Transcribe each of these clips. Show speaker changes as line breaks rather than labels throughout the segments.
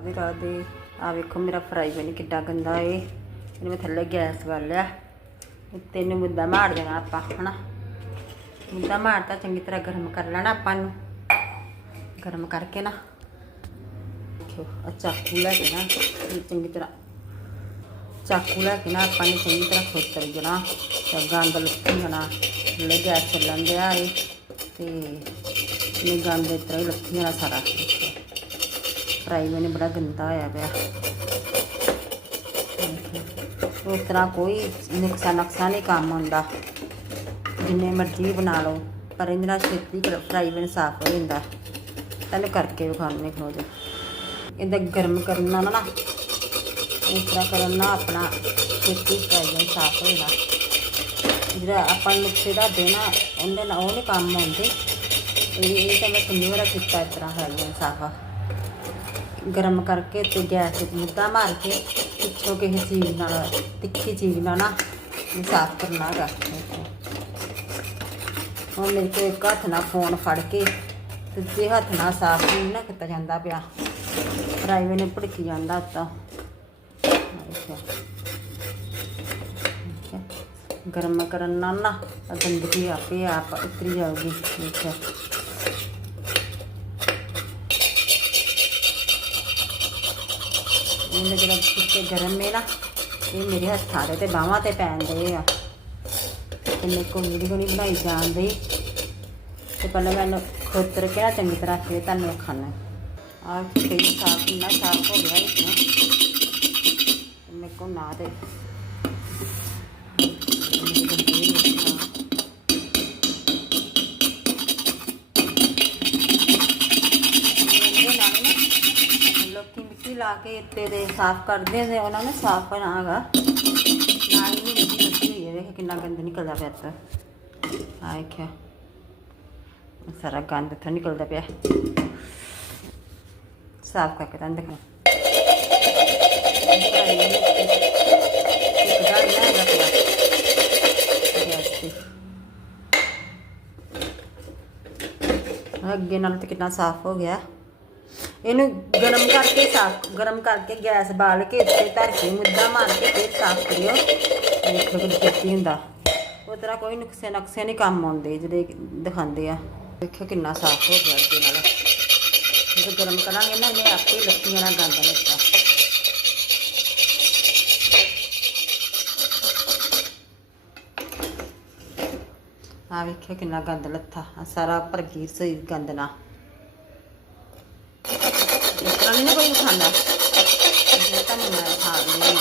ਰਾਧੇ ਰਾਧੇ ਆ ਵੇਖੋ ਮੇਰਾ ਫਰਾਈ ਪੈਨ ਕਿੱਡਾ ਗੰਦਾ ਏ। ਇਹਨੂੰ ਮੈਂ ਥੱਲੇ ਗੈਸ ਕਰ ਲਿਆ। ਉੱਤੇ ਨੂੰ ਮੁੱਦਾ ਮਾਰ ਦੇਣਾ ਆਪਾਂ, ਹਨਾ? ਮੁੱਦਾ ਮਾਰਤਾ, ਚੰਗੀ ਤਰ੍ਹਾਂ ਗਰਮ ਕਰ ਲੈਣਾ ਆਪਾਂ ਨੂੰ ਗਰਮ ਕਰਕੇ ਨਾ। ਦੇਖਿਓ ਆ ਚਾਕੂ ਲੈ ਕੇ ਨਾ ਚੰਗੀ ਤਰ੍ਹਾਂ ਚਾਕੂ ਲੈ ਕੇ ਨਾ ਆਪਾਂ ਨੇ ਚੰਗੀ ਤਰ੍ਹਾਂ ਖੋਤਰ ਜਣਾ ਤੇ ਗੰਦ ਲੱਥੀ ਜਾਣਾ ਲੈ ਗੈਸ ਚੱਲਣ ਦਿਆ ਏ। ਤੇ ਇਹ ਗੰਦ ਇਸ ਤਰ੍ਹਾਂ ਹੀ ਲੱਥੀ ਜਾਣਾ ਸਾਰਾ। ਫਰਾਈ ਮੈਨੇ ਬੜਾ ਗੰਦਾ ਹੋਇਆ ਪਿਆ। ਉਸ ਤਰ੍ਹਾਂ ਕੋਈ ਨੁਕਸਾ ਨੁਕਸਾਨ ਨਹੀਂ ਕੰਮ ਹੁੰਦਾ। ਜਿੰਨੇ ਮਰਜ਼ੀ ਬਣਾ ਲਓ, ਪਰ ਇਹਦੇ ਨਾਲ ਛੇਤੀ ਫਰਾਈ ਪੈਨ ਸਾਫ਼ ਹੋ ਜਾਂਦਾ। ਤੈਨੂੰ ਕਰਕੇ ਵਿਖਾਉਣੇ ਖੋ ਜਾ ਇਹਦਾ ਗਰਮ ਕਰਨ ਨਾਲ ਨਾ, ਇਸ ਤਰ੍ਹਾਂ ਕਰਨ ਨਾਲ ਆਪਣਾ ਛੇਤੀ ਫਰਾਈ ਪੈਨ ਸਾਫ਼ ਹੋ ਜਾਂਦਾ ਜਿਹੜਾ ਆਪਾਂ ਨੂੰ ਨੁਕਸੇ ਦਾ ਦੇਣਾ ਉਹਦੇ ਨਾਲ ਉਹ ਨਹੀਂ ਕੰਮ ਆਉਂਦੇ। ਇਹ ਇਹ ਤਾਂ ਮੈਂ ਕਿੰਨੀ ਵਾਰ ਕੀਤਾ ਇਸ ਤਰ੍ਹਾਂ ਫਰਾਈ ਪੈਨ ਸਾਫ਼। ਗਰਮ ਕਰਕੇ ਤੇ ਗੈਸ ਤੇ ਮੁੱਦਾ ਮਾਰ ਕੇ ਪਿੱਛੋਂ ਕਿਸੇ ਚੀਜ਼ ਨਾਲ, ਤਿੱਖੀ ਚੀਜ਼ ਨਾਲ ਨਾ ਸਾਫ਼ ਕਰਨਾ ਹੈਗਾ। ਹੁਣ ਮੇਰੇ ਕੋਲ ਇੱਕ ਹੱਥ ਨਾਲ ਫੋਨ ਫੜ ਕੇ ਤੇ ਦੂਜੇ ਹੱਥ ਨਾਲ ਸਾਫ਼ ਨਹੀਂ ਨਾ ਕੀਤਾ ਜਾਂਦਾ ਪਿਆ ਫਰਾਈ ਨੇ ਭੜਕੀ ਜਾਂਦਾ ਉੱਤਾ ਅੱਛਾ ਗਰਮ ਕਰਨ ਨਾਲ ਨਾ ਗੰਦਗੀ ਆਪੇ ਆਪ ਉਤਰੀ ਜਾਊਗੀ। ਅੱਛਾ ਇਹਨੇ ਜਿਹੜਾ ਕੁੱਤੇ ਗਰਮ ਹੈ ਨਾ, ਇਹ ਮੇਰੇ ਹੱਥਾਂ ਦੇ ਤੇ ਬਾਹਾਂ ਤੇ ਪੈਣ ਦੇ ਆ। ਤੇ ਮੇਰੇ ਕੋਲ ਵੀਡੀਓ ਨਹੀਂ ਬਣਾਈ ਜਾਂਦੀ ਤੇ ਪਹਿਲਾਂ ਮੈਨੂੰ ਖੋਤਰ ਕੇ ਨਾ ਚੰਗੀ ਤਰ੍ਹਾਂ ਫਿਰ ਤੁਹਾਨੂੰ ਖਾਣਾ ਆ ਕਈ ਸਾਫ਼ ਕਿੰਨਾ ਸਾਫ਼ ਹੋ ਗਿਆ ਇਸ ਨੂੰ ਮੇਰੇ ਕੋਲ ਨਾ ਤੇ ਮਿੱਟੀ ਦੇ ਸਾਫ਼ ਕਰਦੇ ਨੇ ਉਹਨਾਂ ਨੇ ਸਾਫ਼ ਕਰਨਾ ਹੈਗਾ ਨਾਲ ਹੀ ਲੱਗੀ ਹੋਈ ਹੈ ਕਿੰਨਾ ਗੰਦ ਨਿਕਲਦਾ ਪਿਆ ਇੱਥੇ। ਆ ਵੇਖਿਆ। ਸਾਰਾ ਗੰਦ ਇੱਥੋਂ ਨਿਕਲਦਾ ਪਿਆ। ਸਾਫ਼ ਕਰਕੇ ਤਾਂ ਦੇਖਣਾ ਅੱਗੇ ਨਾਲ ਤੇ ਕਿੰਨਾ ਸਾਫ਼ ਹੋ ਗਿਆ। ਇਹਨੂੰ ਗਰਮ ਕਰਕੇ ਸਾਫ਼, ਗਰਮ ਕਰਕੇ ਗੈਸ ਬਾਲ ਕੇ ਉੱਤੇ ਧਰ ਕੇ ਮੁੱਦਾ ਮਾਰ ਕੇ ਫਿਰ ਸਾਫ਼ ਕਰਿਓ। ਦੇਖੋ ਕਿ ਛੇਤੀ ਹੁੰਦਾ। ਉਹ ਤਰ੍ਹਾਂ ਕੋਈ ਨੁਕਸੇ ਨਕਸੇ ਨਹੀਂ ਕੰਮ ਆਉਂਦੇ ਜਿਹੜੇ ਦਿਖਾਉਂਦੇ ਆ। ਦੇਖੋ ਕਿੰਨਾ ਸਾਫ਼ ਹੋ ਗਿਆ ਅੱਗੇ ਨਾਲ। ਜਦੋਂ ਗਰਮ ਕਰਾਂਗੇ ਨਾ, ਇਹਨੇ ਆਪੇ ਹੀ ਲੱਤੀ ਜਾਣਾ ਗੰਦ ਲੱਤਾ। ਆ ਵੇਖਿਓ ਕਿੰਨਾ ਗੰਦ ਲੱਥਾ। ਸਾਰਾ ਭਰ ਗਈ ਸਹੀ ਗੰਦ ਨਾਲ। ਨਹੀਂ ਨਾ ਕੋਈ ਖਾਂਦਾ। ਜੇ ਤਾਂ ਮੈਂ ਖਾ ਲਈ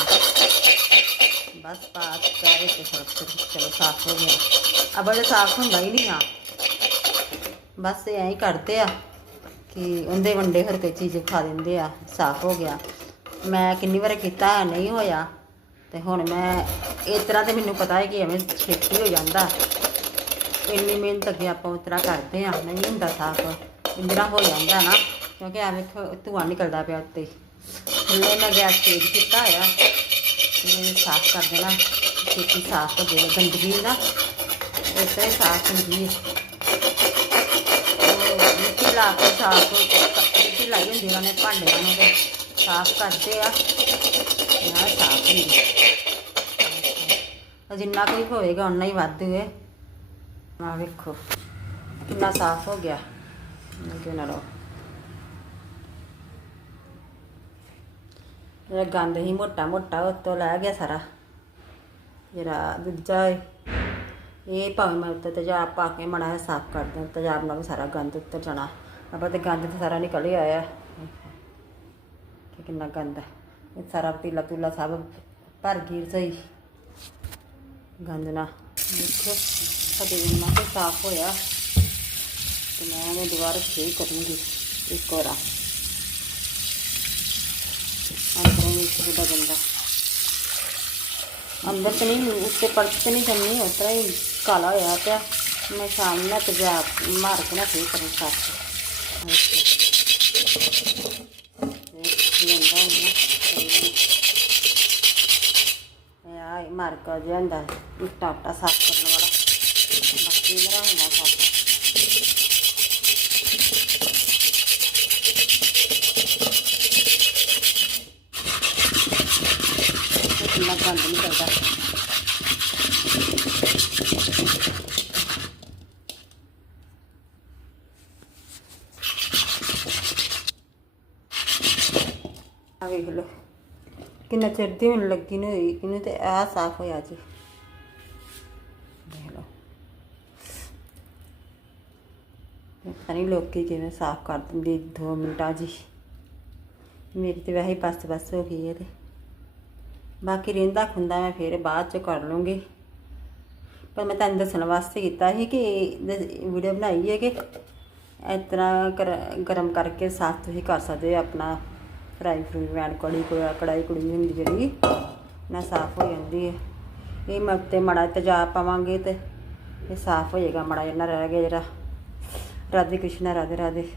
ਬਸ ਪਾਸ ਕਰੇ ਤੇ ਸਰਫ ਚਲੋ ਸਾਫ਼ ਹੋ ਗਿਆ। ਅਬਲ ਸਾਫ਼ ਹੁੰਦਾ ਹੀ ਨਹੀਂ ਆ। ਬਸ ਇਹ ਐਂ ਹੀ ਕਰਦੇ ਆ ਕਿ ਉਹਦੇ ਵੰਡੇ ਹਰ ਕੋਈ ਚੀਜ਼ ਖਾ ਦਿੰਦੇ ਆ, ਸਾਫ਼ ਹੋ ਗਿਆ। ਮੈਂ ਕਿੰਨੀ ਵਾਰ ਕੀਤਾ, ਨਹੀਂ ਹੋਇਆ। ਤੇ ਹੁਣ ਮੈਂ, ਇਸ ਤਰ੍ਹਾਂ ਤੇ ਮੈਨੂੰ ਪਤਾ ਹੈ ਕਿ ਐਵੇਂ ਛੇਤੀ ਹੋ ਜਾਂਦਾ। ਇੰਨੀ ਮਿਹਨਤ ਅੱਗੇ ਆਪਾਂ ਉਸ ਤਰ੍ਹਾਂ ਕਰਦੇ ਆ, ਨਹੀਂ ਹੁੰਦਾ ਸਾਫ਼। ਇੰਦਰਾ ਹੋ ਜਾਂਦਾ ਨਾ। ਕਿਉਂਕਿ ਐਵੇਂ ਖ- ਧੂੰਆਂ ਨਿਕਲਦਾ ਪਿਆ ਉੱਤੇ। ਥੱਲੇ ਮੈਂ ਗੈਸ ਤੇਜ਼ ਕੀਤਾ ਹੋਇਆ। ਇਹ ਸਾਫ਼ ਕਰ ਦੇਣਾ। ਛੇਤੀ ਸਾਫ਼ ਹੋ ਜਾਏਗਾ ਗੰਦਗੀ ਨਾ। ਇਸ ਤਰ੍ਹਾਂ ਸਾਫ਼ ਹੁੰਦੀ ਹੈ। ਮਿੱਟੀ ਲਾ ਕੇ ਸਾਫ਼ ਮਿੱਟੀ ਲਾਈ ਹੁੰਦੀ ਉਹਨਾਂ ਨੇ ਭਾਂਡਿਆਂ ਨੂੰ ਤੇ ਸਾਫ਼ ਕਰਦੇ ਆ। ਨਾਲ ਸਾਫ਼ ਹੁੰਦੀ ਜਿੰਨਾ ਕੋਈ ਹੋਏਗਾ ਉਨਾ ਹੀ ਵਾਧੂ ਹੈ ਆ ਵੇਖੋ, ਕਿੰਨਾ ਸਾਫ਼ ਹੋ ਗਿਆ। ਅੱਗੇ ਨਾਲੋਂ। ਜਿਹੜਾ ਗੰਦ ਹੀ ਮੋਟਾ ਮੋਟਾ ਉੱਤੋਂ ਲੈ ਗਿਆ ਸਾਰਾ। ਜਿਹੜਾ ਦੂਜਾ ਏ, ਇਹ ਭਾਵੇਂ ਮੈਂ ਉੱਤੇ ਤੇਜ਼ਾਬ ਪਾ ਕੇ ਮੜਾ ਸਾਫ਼ ਕਰ ਦਾਂ ਤੇਜ਼ਾਬ ਨਾਲ ਵੀ ਸਾਰਾ ਗੰਦ ਉੱਤਰ ਜਾਣਾ। ਆਪਾਂ ਤੇ ਗੰਦ ਤੇ ਸਾਰਾ ਨਿਕਲ ਹੀ ਆਇਆ। ਕਿ ਕਿੰਨਾ ਗੰਦ ਹੈ। ਇਹ ਸਾਰਾ ਪਤੀਲਾ ਤੁਲਾ ਸਭ ਭਰ ਗਈ ਸਹੀ ਗੰਦ ਨਾ। ਦੇਖੋ ਸਾਡੇ ਜਿੰਨਾ ਕੁ ਸਾਫ਼ ਹੋਇਆ। ਤੇ ਮੈਂ ਇਹਨੂੰ ਦੁਬਾਰਾ ਫੇਰ ਕਰੂੰਗੀ। ਇੱਕ ਹੋਰ ਅੰਦਰੋਂ ਵੀ ਇੱਕ ਬੜਾ ਗੰਦਾ ਅੰਦਰ ਤੇ ਨਹੀਂ ਉੱਤੇ ਪਰਤ ਤੇ ਨਹੀਂ ਜੰਮੀ ਉਸ ਤਰ੍ਹਾਂ ਹੀ ਕਾਲਾ ਹੋਇਆ ਪਿਆ ਮੈਂ ਸ਼ਾਮ ਨੂੰ ਤੇ ਜਾ ਮਾਰ ਕੇ ਨਾ ਫੇਰ ਕਰਾਂ ਸਾਫ਼ ਲੈਂਦਾ ਹੁੰਦਾ ਆ ਮਾਰ ਕੇ ਜਾਂਦਾ ਇੱਟਾ ਇੱਟਾ ਸਾਫ਼ ਕਰਨ ਵਾਲਾ ਬਾਕੀ ਮੇਰਾ ਹੁੰਦਾ ਸਾਫ਼ ਇੰਨਾ ਗੰਦ ਨਹੀਂ ਕਰਦਾ। ਆ ਵੇਖ ਲਓ। ਕਿੰਨਾ ਚਿਰ ਦੀ ਹੁਣ ਲੱਗੀ ਨਹੀਂ ਹੋਈ, ਇਹਨੂੰ ਤੇ ਆ ਸਾਫ਼ ਹੋਇਆ ਜੀ। ਦੇਖ ਲਓ। ਪਤਾ ਨਹੀਂ ਲੋਕੀ ਕਿਵੇਂ ਸਾਫ਼ ਕਰ ਦਿੰਦੇ 2 ਮਿੰਟਾਂ ਜੀ। ਮੇਰੀ ਤੇ ਵੈਸੇ ਹੀ ਬਸ ਬਸ ਹੋ ਗਈ ਹੈ ਤੇ ਬਾਕੀ ਰਹਿੰਦਾ ਖੁੰਦਾ ਮੈਂ ਫਿਰ ਬਾਅਦ ਚ ਕਰ ਲੂੰਗੀ। ਪਰ ਮੈਂ ਤੁਹਾਨੂੰ ਦੱਸਣ ਵਾਸਤੇ ਕੀਤਾ ਸੀ ਕਿ ਵੀਡੀਓ ਬਣਾਈ ਹੈ ਕਿ ਇਸ ਤਰ੍ਹਾਂ ਕਰ- ਗਰਮ ਕਰਕੇ ਸਾਫ਼ ਤੁਸੀਂ ਕਰ ਸਕਦੇ ਹੋ ਆਪਣਾ ਫਰਾਈ ਫਰੂਈ ਵੈਨ ਕੜੀ ਕੋਈ ਕੜਾਈ ਕੁੜੀ ਹੁੰਦੀ ਜਿਹੜੀ, ਨਾ ਸਾਫ਼ ਹੋ ਜਾਂਦੀ ਹੈ। ਇਹ ਮੈਂ ਉੱਤੇ ਮੜਾ ਤੇਜ਼ਾਬ ਪਾਵਾਂਗੇ ਤੇ ਇਹ ਸਾਫ਼ ਹੋ ਜਾਏਗਾ, ਮੜਾ ਜਿਹਾ ਰਹਿ ਗਿਆ ਜਿਹੜਾ। ਰਾਧੇ ਕ੍ਰਿਸ਼ਨ ਰਾਧੇ ਰਾਧੇ